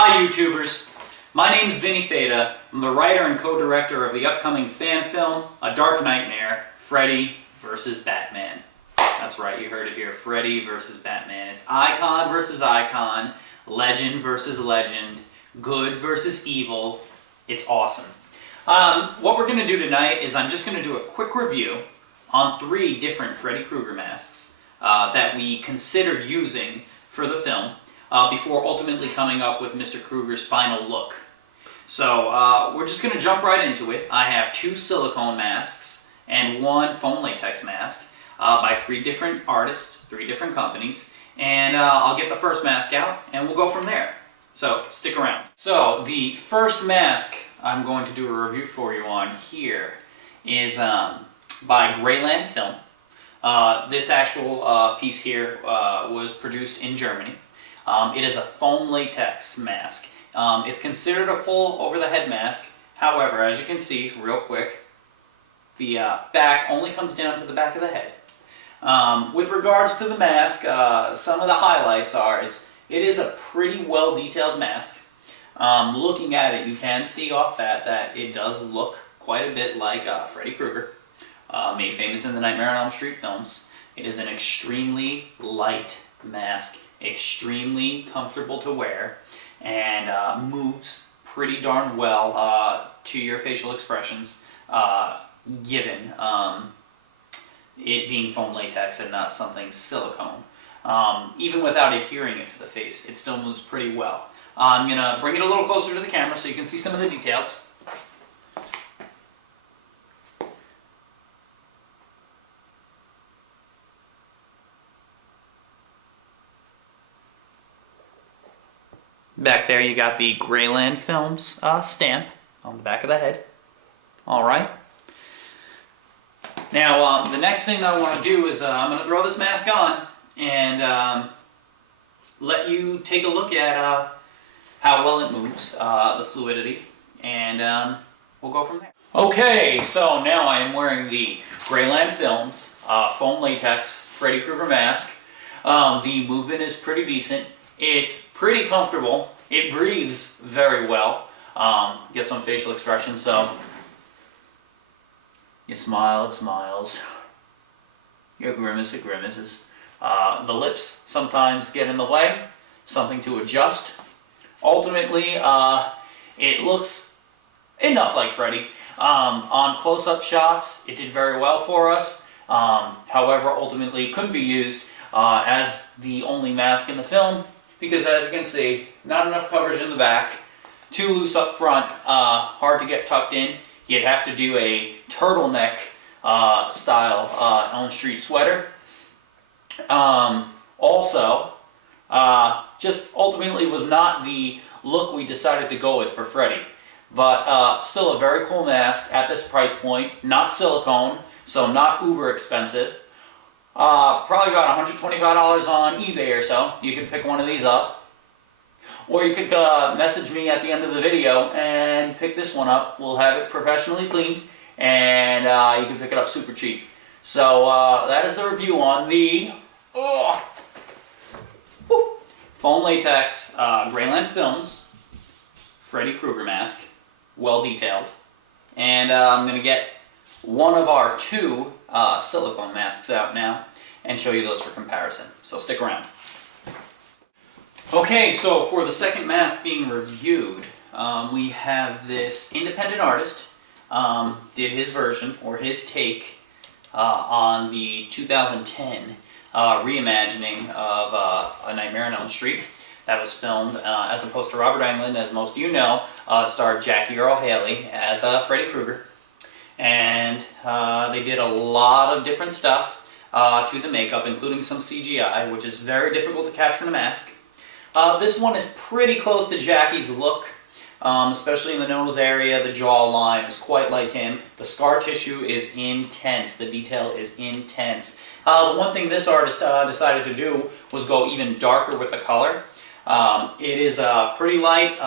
Hi YouTubers, my name's Vinny Theta. I'm the writer and co-director of the upcoming fan film, A Dark Nightmare, Freddy vs. Batman. That's right, you heard it here, Freddy vs. Batman. It's icon versus icon, legend versus legend, good versus evil. It's awesome. What we're going to do tonight is I'm just going to do a quick review on 3 different Freddy Krueger masks that we considered using for the film before ultimately coming up with Mr. Krueger's final look. So we're just going to jump right into it. I have 2 silicone masks and 1 foam latex mask by 3 different artists, 3 different companies, and I'll get the first mask out and we'll go from there. So stick around. So the first mask I'm going to do a review for you on here is by Greyland Film. This actual piece here was produced in Germany. It is a foam latex mask. It's considered a full over-the-head mask. However, as you can see, real quick, the back only comes down to the back of the head. With regards to the mask, some of the highlights are it is a pretty well-detailed mask. Looking at it, you can see off that it does look quite a bit like Freddy Krueger, made famous in the Nightmare on Elm Street films. It is an extremely light mask, extremely comfortable to wear, and moves pretty darn well to your facial expressions, given it being foam latex and not something silicone. Even without adhering it to the face, it still moves pretty well. I'm going to bring it a little closer to the camera so you can see some of the details. Back there you got the Greyland Films stamp on the back of the head. Alright. Now the next thing I want to do is I'm going to throw this mask on and let you take a look at how well it moves, the fluidity, and we'll go from there. Okay, so now I am wearing the Greyland Films foam latex Freddy Krueger mask. The movement is pretty decent. It's pretty comfortable. It breathes very well. Get some facial expression, so you smile, it smiles. You grimace, it grimaces. The lips sometimes get in the way, something to adjust. Ultimately, it looks enough like Freddy. On close-up shots, it did very well for us. However, ultimately couldn't be used as the only mask in the film, because as you can see, not enough coverage in the back, too loose up front, hard to get tucked in. You'd have to do a turtleneck style Elm Street sweater. Also, just ultimately was not the look we decided to go with for Freddy. But still a very cool mask at this price point, not silicone, so not uber expensive. Probably about $125 on eBay or so. You can pick one of these up. Or you could message me at the end of the video and pick this one up. We'll have it professionally cleaned, and you can pick it up super cheap. So that is the review on the foam latex Greyland Films Freddy Krueger mask. Well detailed. And I'm going to get one of our 2 silicone masks out now and show you those for comparison. So stick around. Okay, so for the second mask being reviewed, we have this independent artist did his version, or his take, on the 2010 reimagining of A Nightmare on Elm Street. That was filmed, as opposed to Robert Englund, as most of you know, starred Jackie Earle Haley as Freddy Krueger. And they did a lot of different stuff to the makeup, including some CGI, which is very difficult to capture in a mask. This one is pretty close to Jackie's look, especially in the nose area. The jawline is quite like him. The scar tissue is intense. The detail is intense. The one thing this artist decided to do was go even darker with the color. It is a pretty light,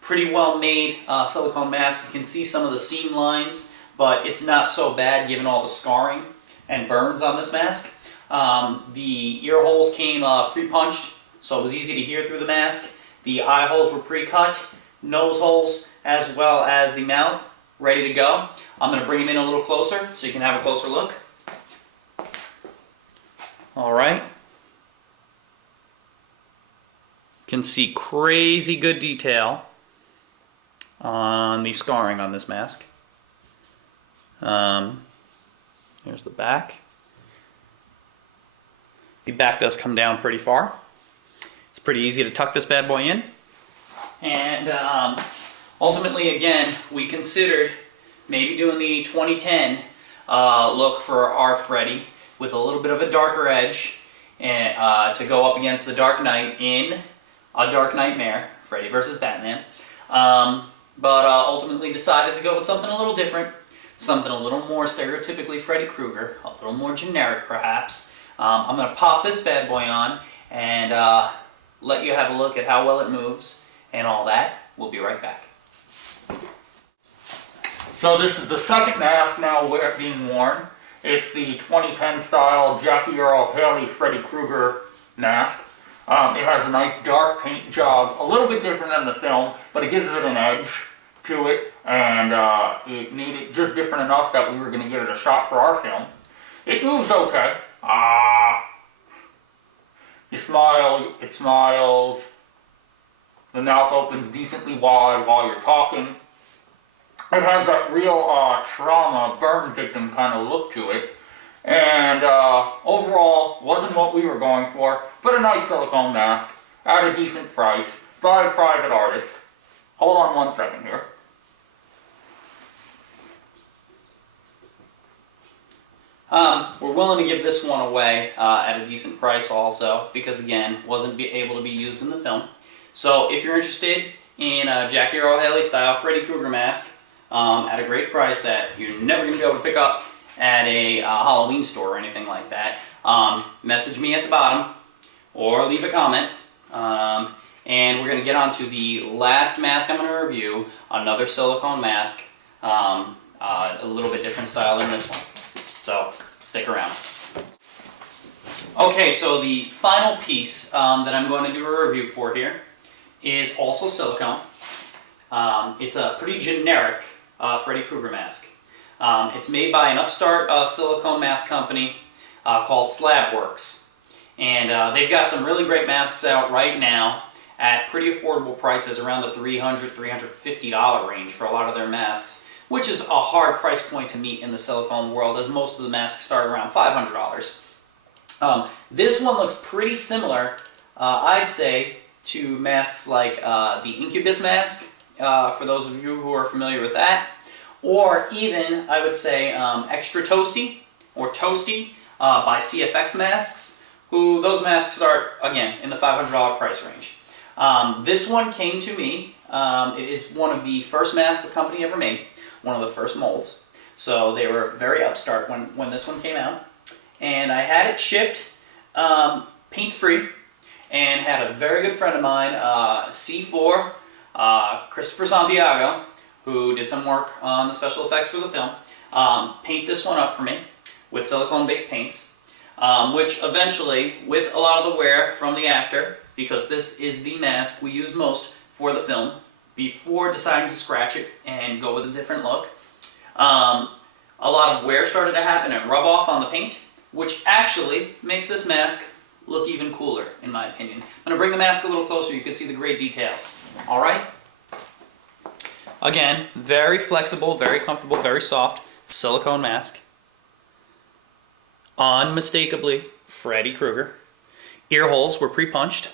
pretty well made silicone mask. You can see some of the seam lines, but it's not so bad given all the scarring and burns on this mask. The ear holes came pre-punched, so it was easy to hear through the mask. The eye holes were pre-cut, nose holes, as well as the mouth, ready to go. I'm going to bring him in a little closer so you can have a closer look. All right. Can see crazy good detail on the scarring on this mask. Here's the back. The back does come down pretty far. It's pretty easy to tuck this bad boy in. And ultimately, again, we considered maybe doing the 2010 look for our Freddy with a little bit of a darker edge and, to go up against the Dark Knight in A Dark Nightmare, Freddy vs. Batman. But ultimately decided to go with something a little different, something a little more stereotypically Freddy Krueger, a little more generic perhaps. I'm going to pop this bad boy on and let you have a look at how well it moves and all that. We'll be right back. So this is the second mask now being worn. It's the 2010 style Jackie Earl Haley Freddy Krueger mask. It has a nice dark paint job, a little bit different than the film, but it gives it an edge to it, and it needed just different enough that we were going to give it a shot for our film. It moves okay. You smile, it smiles. The mouth opens decently wide while you're talking. It has that real trauma, burn victim kind of look to it. And overall, wasn't what we were going for, but a nice silicone mask at a decent price by a private artist. Hold on one second here. We're willing to give this one away at a decent price also, because again, wasn't able to be used in the film. So if you're interested in a Jackie Earl Haley style Freddy Krueger mask at a great price that you're never going to be able to pick up at a Halloween store or anything like that, message me at the bottom or leave a comment. And we're going to get on to the last mask I'm going to review, another silicone mask, a little bit different style than this one. So stick around. Okay, so the final piece that I'm going to do a review for here is also silicone. It's a pretty generic Freddy Krueger mask. It's made by an upstart silicone mask company called Slabworks. And they've got some really great masks out right now at pretty affordable prices, around the $300, $350 range for a lot of their masks, which is a hard price point to meet in the silicone world, as most of the masks start around $500. This one looks pretty similar, I'd say, to masks like the Incubus mask, for those of you who are familiar with that, or even, I would say, Extra Toasty, or Toasty, by CFX Masks, those masks start, again, in the $500 price range. This one came to me. It is one of the first masks the company ever made, one of the first molds. So they were very upstart when this one came out. And I had it shipped paint-free, and had a very good friend of mine, C4, Christopher Santiago, who did some work on the special effects for the film, paint this one up for me with silicone-based paints, which eventually, with a lot of the wear from the actor, because this is the mask we used most for the film, before deciding to scratch it and go with a different look, a lot of wear started to happen and rub off on the paint, which actually makes this mask look even cooler, in my opinion. I'm going to bring the mask a little closer, you can see the great details. Alright? Again, very flexible, very comfortable, very soft silicone mask. Unmistakably Freddy Krueger. Ear holes were pre-punched.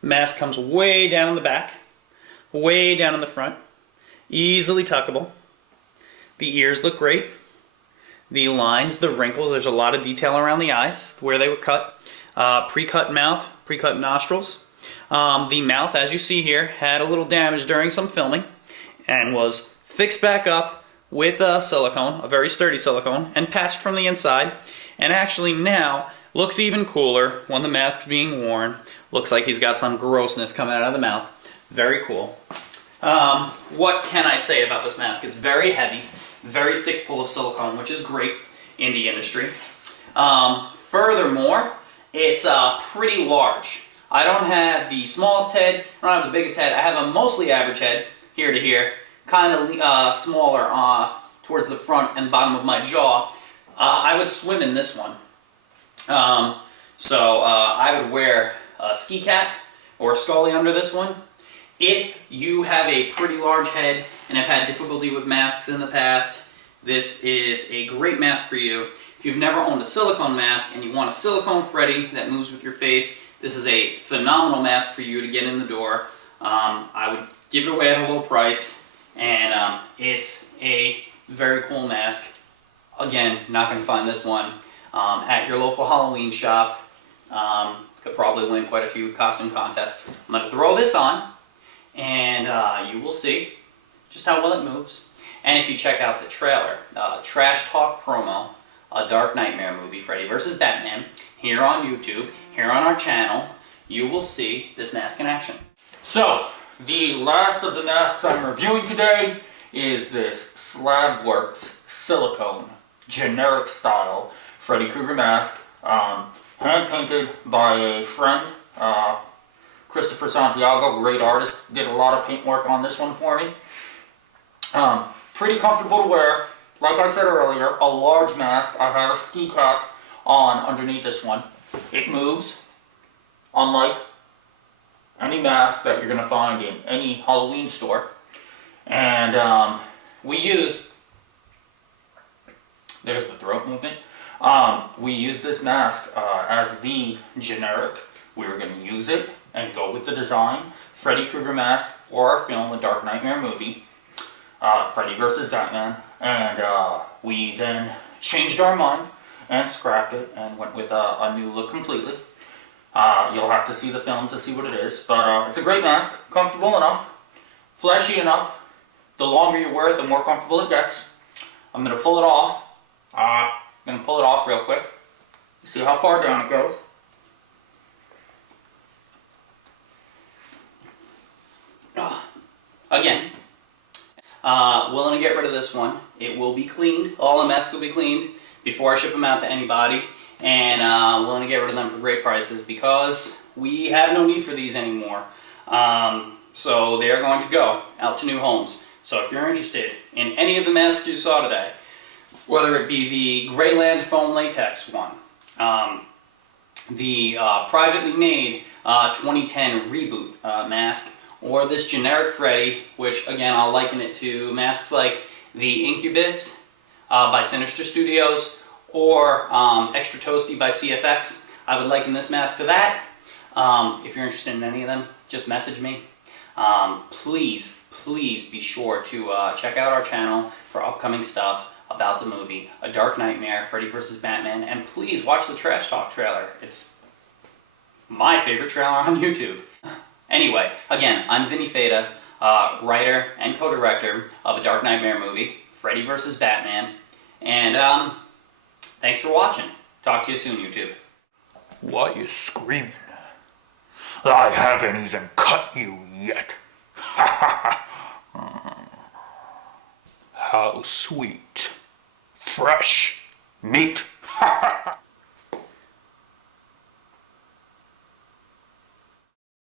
Mask comes way down in the back, way down in the front, easily tuckable. The ears look great. The lines, the wrinkles, there's a lot of detail around the eyes where they were cut. Pre-cut mouth, pre-cut nostrils. The mouth, as you see here, had a little damage during some filming and was fixed back up with silicone, a very sturdy silicone, and patched from the inside. And actually now looks even cooler when the mask's being worn. Looks like he's got some grossness coming out of the mouth. Very cool. What can I say about this mask? It's very heavy, very thick pull of silicone, which is great in the industry. Furthermore, it's pretty large. I don't have the smallest head, I don't have the biggest head. I have a mostly average head, here to here, kind of smaller towards the front and bottom of my jaw. I would swim in this one. So I would wear a ski cap or a scully under this one. If you have a pretty large head and have had difficulty with masks in the past, this is a great mask for you. If you've never owned a silicone mask and you want a silicone Freddy that moves with your face, this is a phenomenal mask for you to get in the door. I would give it away at a low price, and it's a very cool mask. Again, not going to find this one at your local Halloween shop. Could probably win quite a few costume contests. I'm going to throw this on, and you will see just how well it moves. And if you check out the trailer, Trash Talk Promo, A Dark Nightmare Movie, Freddy vs. Batman, here on YouTube, here on our channel, you will see this mask in action. So, the last of the masks I'm reviewing today is this Slabworks Silicone, generic style Freddy Krueger mask, hand-painted by a friend, Christopher Santiago, great artist, did a lot of paint work on this one for me. Pretty comfortable to wear. Like I said earlier, a large mask. I have a ski cap on underneath this one. It moves, unlike any mask that you're going to find in any Halloween store. And we use, there's the throat movement. We use this mask as the generic. We were going to use it and go with the design. Freddy Krueger mask for our film, The Dark Nightmare Movie, Freddy vs. Batman. And we then changed our mind and scrapped it and went with a new look completely. You'll have to see the film to see what it is. But it's a great mask, comfortable enough, fleshy enough. The longer you wear it, the more comfortable it gets. I'm going to pull it off. I'm going to pull it off real quick. See how far down it goes. Again, willing to get rid of this one. It will be cleaned. All the masks will be cleaned before I ship them out to anybody. And willing to get rid of them for great prices because we have no need for these anymore. So they are going to go out to new homes. So if you're interested in any of the masks you saw today, whether it be the Greyland foam latex one, the privately made 2010 reboot mask, or this generic Freddy, which again I'll liken it to masks like the Incubus by Sinister Studios, or Extra Toasty by CFX. I would liken this mask to that. If you're interested in any of them, just message me. Please be sure to check out our channel for upcoming stuff about the movie A Dark Nightmare, Freddy vs. Batman, and please watch the Trash Talk trailer. It's my favorite trailer on YouTube. Anyway, again, I'm Vinny Feta, writer and co-director of A Dark Nightmare Movie, Freddy vs. Batman, and thanks for watching. Talk to you soon, YouTube. Why you screaming? I haven't even cut you yet. How sweet, fresh meat.